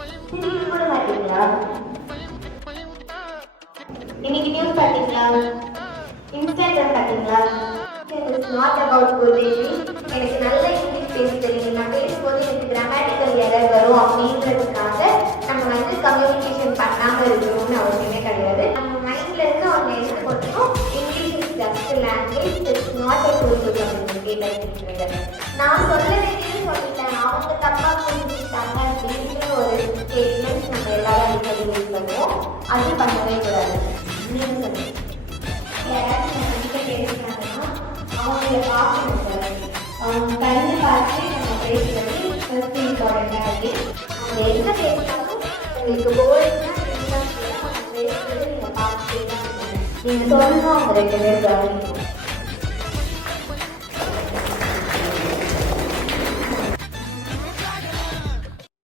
சிரிக்க கூட மாட்டீங்களா? இன்னைக்கு நியூஸ் பார்த்தீங்களா? இன்ஸ்டாகிராம் பார்த்தீங்களா? It's not about bullying. எனக்கு நல்ல இங்கிலீஷ் பேச தெரியும். நான் பேசும்போது எனக்கு கிராமட்டிக்கல் எரர் வரும் அப்படின்றதுக்காக நம்ம வந்து கம்யூனிகேஷன் பண்ணாமல் இருக்கணும்னு அவசியமே கிடையாது. நம்ம மைண்டில் இருந்து அவங்க என்ன போட்டோம், English is just language, it's not a tool to communicate அப்படின்றது. நான் சொல்ல வேண்டியது சொல்லிட்டேன், அவங்க தப்பாக புரிஞ்சுக்கிட்டாங்க அப்படின்ற ஒரு ஸ்டேட்மெண்ட் நம்ம எல்லாரும் யூஸ் பண்ணுவோம். அது பண்ணவே கூடாது. நீங்கள் சொல்லுங்கள், யாராச்சும் நம்ம கிட்ட பேசுகிறாங்கன்னா அவங்கள பார்க்கணும் சார். அவங்க கண்ணு பார்த்து நம்ம பேசுகிறது ஃபர்ஸ்ட் இம்பார்ட்டண்ட்டாக இருக்குது. அவங்க என்ன பேசினாலும் உங்களுக்கு போர்டுனா அவங்க பேசுகிறது நீங்கள் பார்த்துட்டே தான் இருக்கணும். நீங்கள் சொல்லணும் அவங்க 2 பேர் கவனிக்கணும்.